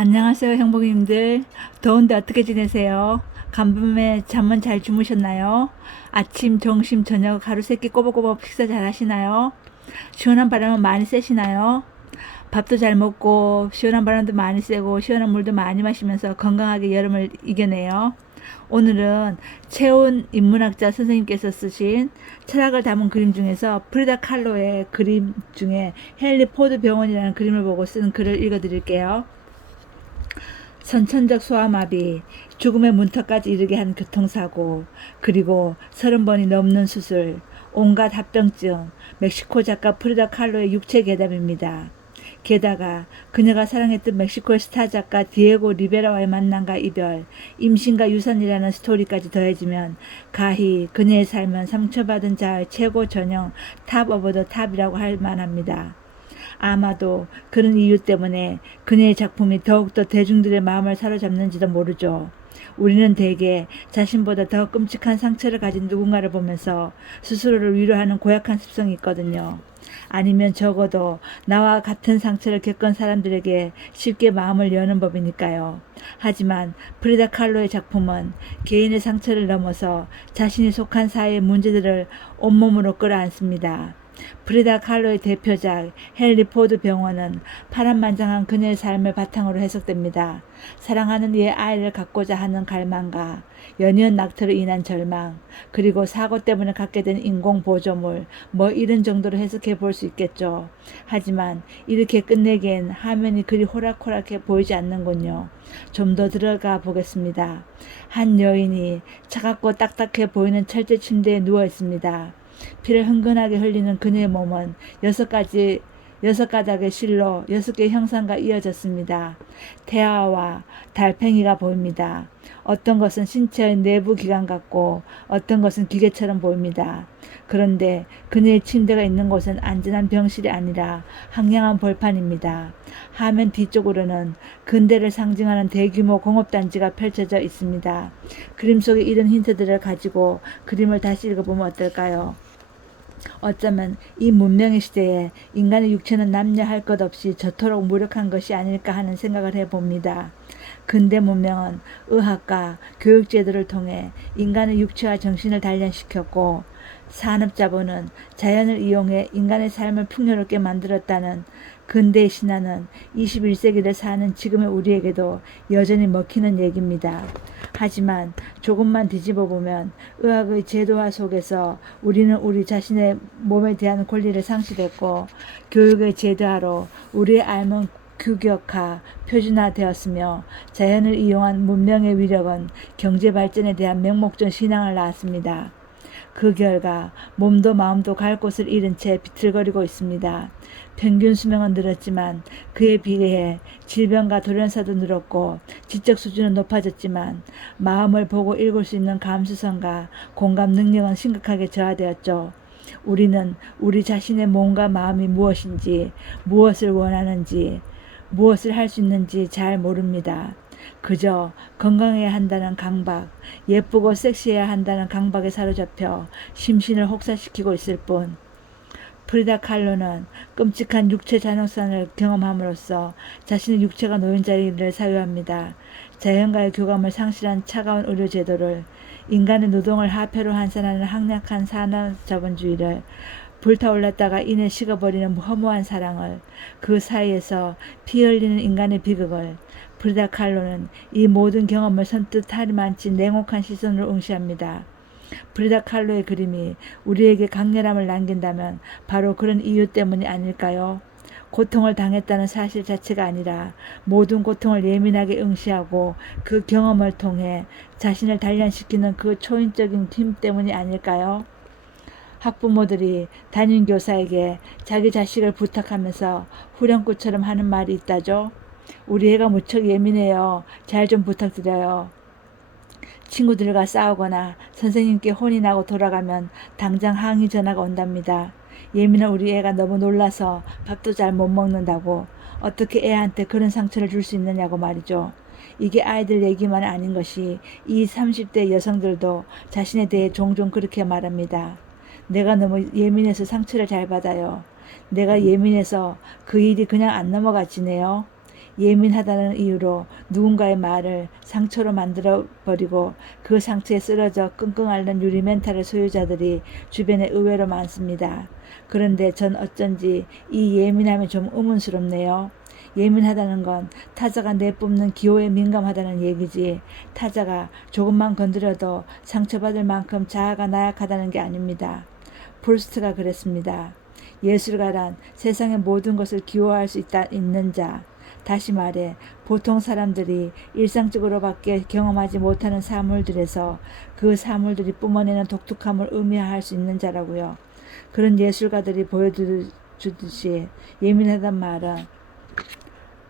안녕하세요, 행복님들. 더운데 어떻게 지내세요? 간밤에 잠은 잘 주무셨나요? 아침, 점심, 저녁 하루 세끼 꼬박꼬박 식사 잘 하시나요? 시원한 바람은 많이 쐬시나요? 밥도 잘 먹고 시원한 바람도 많이 쐬고 시원한 물도 많이 마시면서 건강하게 여름을 이겨내요. 오늘은 체온 인문학자 선생님께서 쓰신 철학을 담은 그림 중에서 프리다 칼로의 그림 중에 헨리 포드 병원이라는 그림을 보고 쓴 글을 읽어드릴게요. 선천적 소아마비, 죽음의 문턱까지 이르게 한 교통사고, 그리고 30번이 넘는 수술, 온갖 합병증, 멕시코 작가 프리다 칼로의 육체 괴담입니다. 게다가 그녀가 사랑했던 멕시코의 스타 작가 디에고 리베라와의 만남과 이별, 임신과 유산이라는 스토리까지 더해지면 가히 그녀의 삶은 상처받은 자의 최고 전형 탑 오브 더 탑이라고 할 만합니다. 아마도 그런 이유 때문에 그녀의 작품이 더욱더 대중들의 마음을 사로잡는지도 모르죠. 우리는 대개 자신보다 더 끔찍한 상처를 가진 누군가를 보면서 스스로를 위로하는 고약한 습성이 있거든요. 아니면 적어도 나와 같은 상처를 겪은 사람들에게 쉽게 마음을 여는 법이니까요. 하지만 프리다 칼로의 작품은 개인의 상처를 넘어서 자신이 속한 사회의 문제들을 온몸으로 끌어안습니다. 프리다 칼로의 대표작 헨리 포드 병원은 파란만장한 그녀의 삶을 바탕으로 해석됩니다. 사랑하는 이의 아이를 갖고자 하는 갈망과 연이은 낙태로 인한 절망, 그리고 사고 때문에 갖게 된 인공보조물, 이런 정도로 해석해 볼 수 있겠죠. 하지만 이렇게 끝내기엔 화면이 그리 호락호락해 보이지 않는군요. 좀 더 들어가 보겠습니다. 한 여인이 차갑고 딱딱해 보이는 철제 침대에 누워 있습니다. 피를 흥건하게 흘리는 그녀의 몸은 여섯 가닥의 실로 6개의 형상과 이어졌습니다. 태아와 달팽이가 보입니다. 어떤 것은 신체의 내부 기관 같고 어떤 것은 기계처럼 보입니다. 그런데 그녀의 침대가 있는 곳은 안전한 병실이 아니라 황량한 벌판입니다. 화면 뒤쪽으로는 근대를 상징하는 대규모 공업단지가 펼쳐져 있습니다. 그림 속의 이런 힌트들을 가지고 그림을 다시 읽어보면 어떨까요? 어쩌면 이 문명의 시대에 인간의 육체는 남녀 할 것 없이 저토록 무력한 것이 아닐까 하는 생각을 해봅니다. 근대 문명은 의학과 교육제도를 통해 인간의 육체와 정신을 단련시켰고, 산업자본은 자연을 이용해 인간의 삶을 풍요롭게 만들었다는 근대의 신화는 21세기를 사는 지금의 우리에게도 여전히 먹히는 얘기입니다. 하지만 조금만 뒤집어 보면 의학의 제도화 속에서 우리는 우리 자신의 몸에 대한 권리를 상실했고, 교육의 제도화로 우리의 삶은 규격화, 표준화되었으며, 자연을 이용한 문명의 위력은 경제 발전에 대한 맹목적 신앙을 낳았습니다. 그 결과 몸도 마음도 갈 곳을 잃은 채 비틀거리고 있습니다. 평균 수명은 늘었지만 그에 비례해 질병과 돌연사도 늘었고, 지적 수준은 높아졌지만 마음을 보고 읽을 수 있는 감수성과 공감 능력은 심각하게 저하되었죠. 우리는 우리 자신의 몸과 마음이 무엇인지, 무엇을 원하는지, 무엇을 할 수 있는지 잘 모릅니다. 그저 건강해야 한다는 강박, 예쁘고 섹시해야 한다는 강박에 사로잡혀 심신을 혹사시키고 있을 뿐. 프리다 칼로는 끔찍한 육체 잔혹상을 경험함으로써 자신의 육체가 노인자리를 사유합니다. 자연과의 교감을 상실한 차가운 의료제도를, 인간의 노동을 하패로 환산하는 항약한 산업자본주의를, 불타올랐다가 이내 식어버리는 허무한 사랑을, 그 사이에서 피 흘리는 인간의 비극을, 프리다 칼로는 이 모든 경험을 선뜻 하리만치 냉혹한 시선으로 응시합니다. 프리다 칼로의 그림이 우리에게 강렬함을 남긴다면 바로 그런 이유 때문이 아닐까요? 고통을 당했다는 사실 자체가 아니라 모든 고통을 예민하게 응시하고 그 경험을 통해 자신을 단련시키는 그 초인적인 힘 때문이 아닐까요? 학부모들이 담임교사에게 자기 자식을 부탁하면서 후렴구처럼 하는 말이 있다죠. 우리 애가 무척 예민해요. 잘 좀 부탁드려요. 친구들과 싸우거나 선생님께 혼이 나고 돌아가면 당장 항의 전화가 온답니다. 예민한 우리 애가 너무 놀라서 밥도 잘 못 먹는다고. 어떻게 애한테 그런 상처를 줄 수 있느냐고 말이죠. 이게 아이들 얘기만 아닌 것이 이 30대 여성들도 자신에 대해 종종 그렇게 말합니다. 내가 너무 예민해서 상처를 잘 받아요. 내가 예민해서 그 일이 그냥 안 넘어가지네요. 예민하다는 이유로 누군가의 말을 상처로 만들어 버리고 그 상처에 쓰러져 끙끙 앓는 유리 멘탈의 소유자들이 주변에 의외로 많습니다. 그런데 전 어쩐지 이 예민함이 좀 의문스럽네요. 예민하다는 건 타자가 내뿜는 기호에 민감하다는 얘기지, 타자가 조금만 건드려도 상처받을 만큼 자아가 나약하다는 게 아닙니다. 프루스트가 그랬습니다. 예술가란 세상의 모든 것을 기호할 수 있는 자. 다시 말해 보통 사람들이 일상적으로밖에 경험하지 못하는 사물들에서 그 사물들이 뿜어내는 독특함을 의미할 수 있는 자라고요. 그런 예술가들이 보여주듯이 예민하단 말은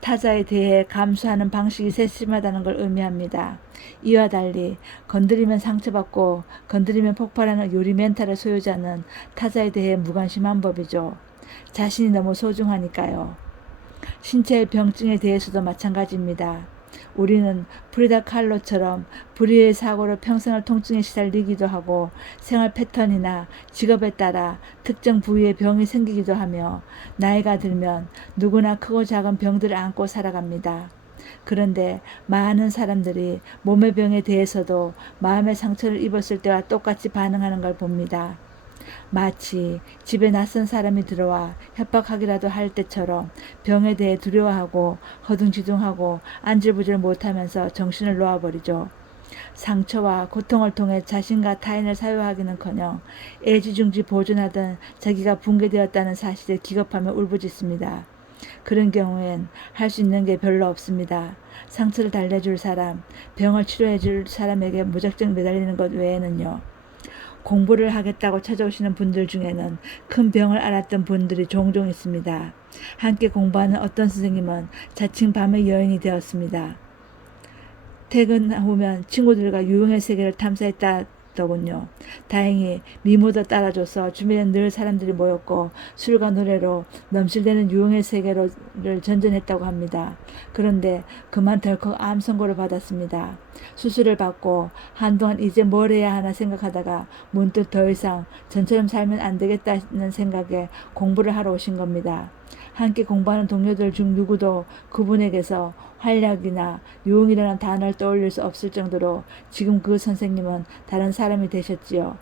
타자에 대해 감수하는 방식이 세심하다는 걸 의미합니다. 이와 달리 건드리면 상처받고 건드리면 폭발하는 요리 멘탈의 소유자는 타자에 대해 무관심한 법이죠. 자신이 너무 소중하니까요. 신체의 병증에 대해서도 마찬가지입니다. 우리는 프리다 칼로처럼 불의의 사고로 평생을 통증에 시달리기도 하고 생활 패턴이나 직업에 따라 특정 부위에 병이 생기기도 하며 나이가 들면 누구나 크고 작은 병들을 안고 살아갑니다. 그런데 많은 사람들이 몸의 병에 대해서도 마음의 상처를 입었을 때와 똑같이 반응하는 걸 봅니다. 마치 집에 낯선 사람이 들어와 협박하기라도 할 때처럼 병에 대해 두려워하고 허둥지둥하고 안절부절 못하면서 정신을 놓아버리죠. 상처와 고통을 통해 자신과 타인을 사유하기는커녕 애지중지 보존하던 자기가 붕괴되었다는 사실에 기겁하며 울부짖습니다. 그런 경우엔 할 수 있는 게 별로 없습니다. 상처를 달래줄 사람, 병을 치료해줄 사람에게 무작정 매달리는 것 외에는요. 공부를 하겠다고 찾아오시는 분들 중에는 큰 병을 앓았던 분들이 종종 있습니다. 함께 공부하는 어떤 선생님은 자칭 밤의 여인이 되었습니다. 퇴근 후면 친구들과 유흥의 세계를 탐사했다더군요. 다행히 미모도 따라줘서 주변에 늘 사람들이 모였고 술과 노래로 넘실대는 유흥의 세계를 전전했다고 합니다. 그런데 그만 덜컥 암 선고를 받았습니다. 수술을 받고 한동안 이제 뭘 해야 하나 생각하다가 문득 더 이상 전처럼 살면 안 되겠다는 생각에 공부를 하러 오신 겁니다. 함께 공부하는 동료들 중 누구도 그분에게서 활력이나 유흥이라는 단어를 떠올릴 수 없을 정도로 지금 그 선생님은 다른 사람이 되셨지요.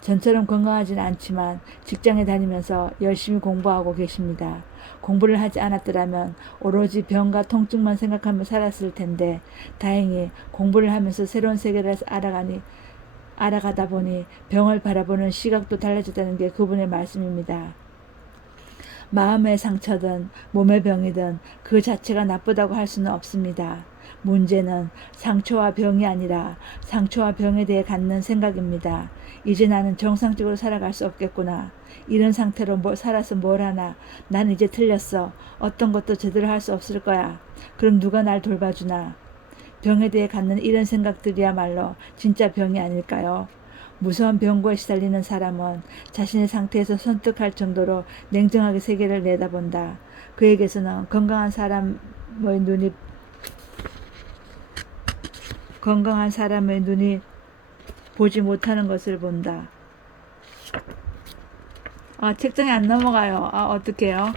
전처럼 건강하진 않지만 직장에 다니면서 열심히 공부하고 계십니다. 공부를 하지 않았더라면 오로지 병과 통증만 생각하며 살았을 텐데 다행히 공부를 하면서 새로운 세계를 알아가다 보니 병을 바라보는 시각도 달라졌다는 게 그분의 말씀입니다. 마음의 상처든 몸의 병이든 그 자체가 나쁘다고 할 수는 없습니다. 문제는 상처와 병이 아니라 상처와 병에 대해 갖는 생각입니다. 이제 나는 정상적으로 살아갈 수 없겠구나. 이런 상태로 살아서 뭘 하나. 난 이제 틀렸어. 어떤 것도 제대로 할 수 없을 거야. 그럼 누가 날 돌봐주나. 병에 대해 갖는 이런 생각들이야말로 진짜 병이 아닐까요? 무서운 병고에 시달리는 사람은 자신의 상태에서 선택할 정도로 냉정하게 세계를 내다본다. 그에게서는 건강한 사람의 눈이 보지 못하는 것을 본다. 책장에 안 넘어가요. 어떡해요?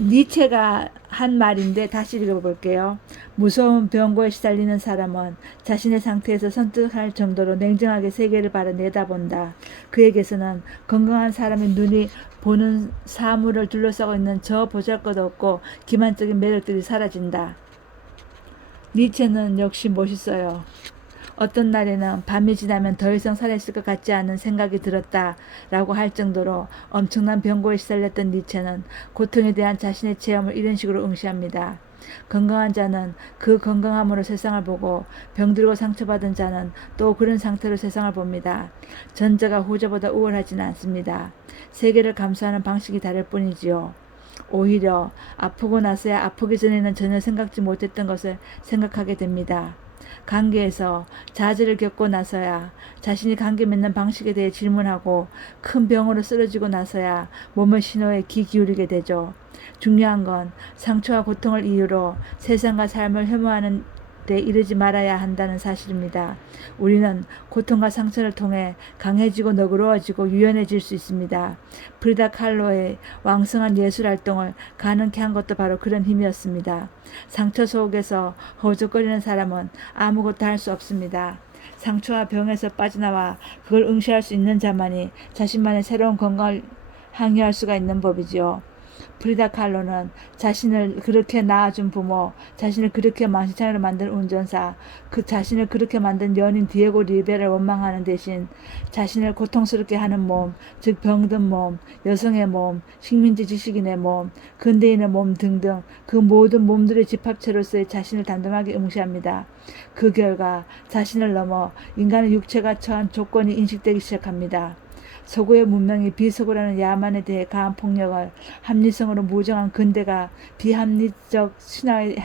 니체가 한 말인데 다시 읽어볼게요. 무서운 병고에 시달리는 사람은 자신의 상태에서 선택할 정도로 냉정하게 세계를 내다본다. 그에게서는 건강한 사람의 눈이 보는 사물을 둘러싸고 있는 저 보잘것없고 기만적인 매력들이 사라진다. 니체는 역시 멋있어요. 어떤 날에는 밤이 지나면 더 이상 살아있을 것 같지 않은 생각이 들었다라고 할 정도로 엄청난 병고에 시달렸던 니체는 고통에 대한 자신의 체험을 이런 식으로 응시합니다. 건강한 자는 그 건강함으로 세상을 보고 병들고 상처받은 자는 또 그런 상태로 세상을 봅니다. 전자가 후자보다 우월하지는 않습니다. 세계를 감수하는 방식이 다를 뿐이지요. 오히려 아프고 나서야 아프기 전에는 전혀 생각지 못했던 것을 생각하게 됩니다. 관계에서 좌절을 겪고 나서야 자신이 관계 맺는 방식에 대해 질문하고 큰 병으로 쓰러지고 나서야 몸의 신호에 귀 기울이게 되죠. 중요한 건 상처와 고통을 이유로 세상과 삶을 혐오하는 때 이르지 말아야 한다는 사실입니다. 우리는 고통과 상처를 통해 강해지고 너그러워지고 유연해질 수 있습니다. 프리다 칼로의 왕성한 예술 활동을 가능케 한 것도 바로 그런 힘이었습니다. 상처 속에서 허우적거리는 사람은 아무것도 할 수 없습니다. 상처와 병에서 빠져나와 그걸 응시할 수 있는 자만이 자신만의 새로운 건강을 항유할 수가 있는 법이지요. 프리다 칼로는 자신을 그렇게 낳아준 부모, 자신을 그렇게 망신창으로 만든 운전사, 그 자신을 그렇게 만든 연인 디에고 리베라를 원망하는 대신 자신을 고통스럽게 하는 몸, 즉 병든 몸, 여성의 몸, 식민지 지식인의 몸, 근대인의 몸 등등 그 모든 몸들의 집합체로서의 자신을 담담하게 응시합니다. 그 결과 자신을 넘어 인간의 육체가 처한 조건이 인식되기 시작합니다. 서구의 문명이 비서구라는 야만에 대해 가한 폭력을 합리성으로 무정한 근대가 비합리적 신화에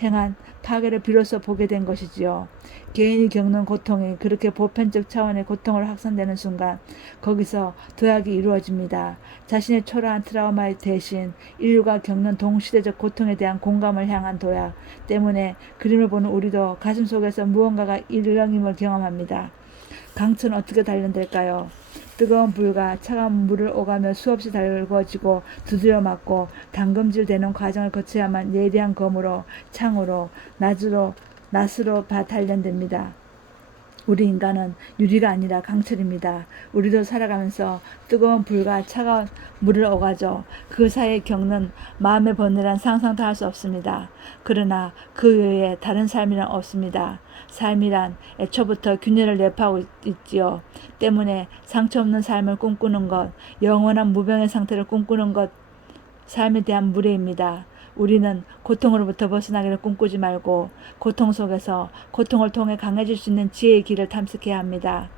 행한 파괴를 비로소 보게 된 것이지요. 개인이 겪는 고통이 그렇게 보편적 차원의 고통으로 확산되는 순간 거기서 도약이 이루어집니다. 자신의 초라한 트라우마의 대신 인류가 겪는 동시대적 고통에 대한 공감을 향한 도약 때문에 그림을 보는 우리도 가슴 속에서 무언가가 일렁임을 경험합니다. 강철은 어떻게 단련될까요? 뜨거운 불과 차가운 물을 오가며 수없이 달궈지고 두드려 맞고 담금질 되는 과정을 거쳐야만 예리한 검으로 창으로 낫으로 단련됩니다. 우리 인간은 유리가 아니라 강철입니다. 우리도 살아가면서 뜨거운 불과 차가운 물을 오가죠. 그 사이에 겪는 마음의 번뇌란 상상도 할 수 없습니다. 그러나 그 외에 다른 삶이란 없습니다. 삶이란 애초부터 균열을 내포하고 있지요. 때문에 상처 없는 삶을 꿈꾸는 것, 영원한 무병의 상태를 꿈꾸는 것, 삶에 대한 무례입니다. 우리는 고통으로부터 벗어나기를 꿈꾸지 말고 고통 속에서 고통을 통해 강해질 수 있는 지혜의 길을 탐색해야 합니다.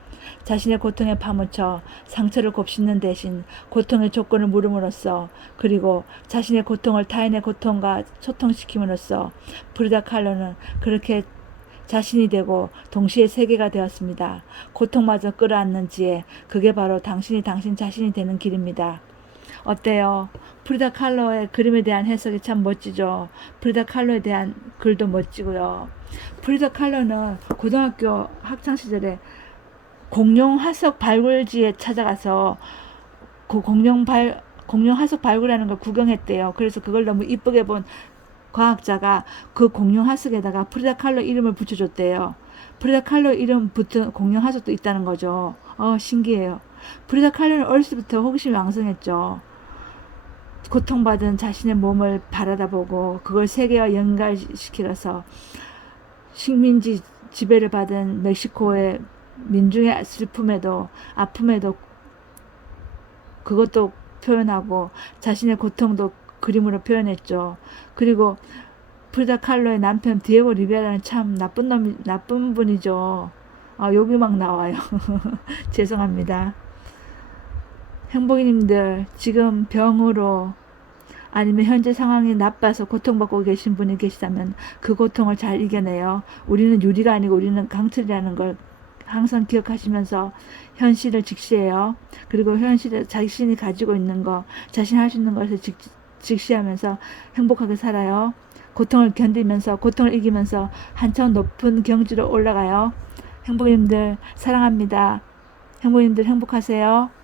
자신의 고통에 파묻혀 상처를 곱씹는 대신 고통의 조건을 물음으로써 그리고 자신의 고통을 타인의 고통과 소통시킴으로써 프리다 칼로는 그렇게 자신이 되고 동시에 세계가 되었습니다. 고통마저 끌어안는 지혜, 그게 바로 당신이 당신 자신이 되는 길입니다. 어때요? 프리다 칼로의 그림에 대한 해석이 참 멋지죠. 프리다 칼로에 대한 글도 멋지고요. 프리다 칼로는 고등학교 학창시절에 공룡 화석 발굴지에 찾아가서 그 공룡 화석 발굴하는 걸 구경했대요. 그래서 그걸 너무 이쁘게 본 과학자가 그 공룡 화석에다가 프리다 칼로 이름을 붙여줬대요. 프리다 칼로 이름 붙은 공룡 화석도 있다는 거죠. 신기해요. 프리다 칼로는 어렸을 때부터 호기심이 왕성했죠. 고통받은 자신의 몸을 바라다보고 그걸 세계와 연결시키려서 식민지 지배를 받은 멕시코의 민중의 슬픔에도 아픔에도 그것도 표현하고 자신의 고통도 그림으로 표현했죠. 그리고 프리다 칼로의 남편 디에고 리베라는 참 나쁜 분이죠. 욕이 막 나와요. 죄송합니다. 행복이님들 지금 병으로 아니면 현재 상황이 나빠서 고통받고 계신 분이 계시다면 그 고통을 잘 이겨내요. 우리는 유리가 아니고 우리는 강철이라는 걸 항상 기억하시면서 현실을 직시해요. 그리고 현실에 자신이 가지고 있는 거, 자신이 할 수 있는 것을 직시하면서 행복하게 살아요. 고통을 견디면서 고통을 이기면서 한참 높은 경지로 올라가요. 행복님들 사랑합니다. 행복님들 행복하세요.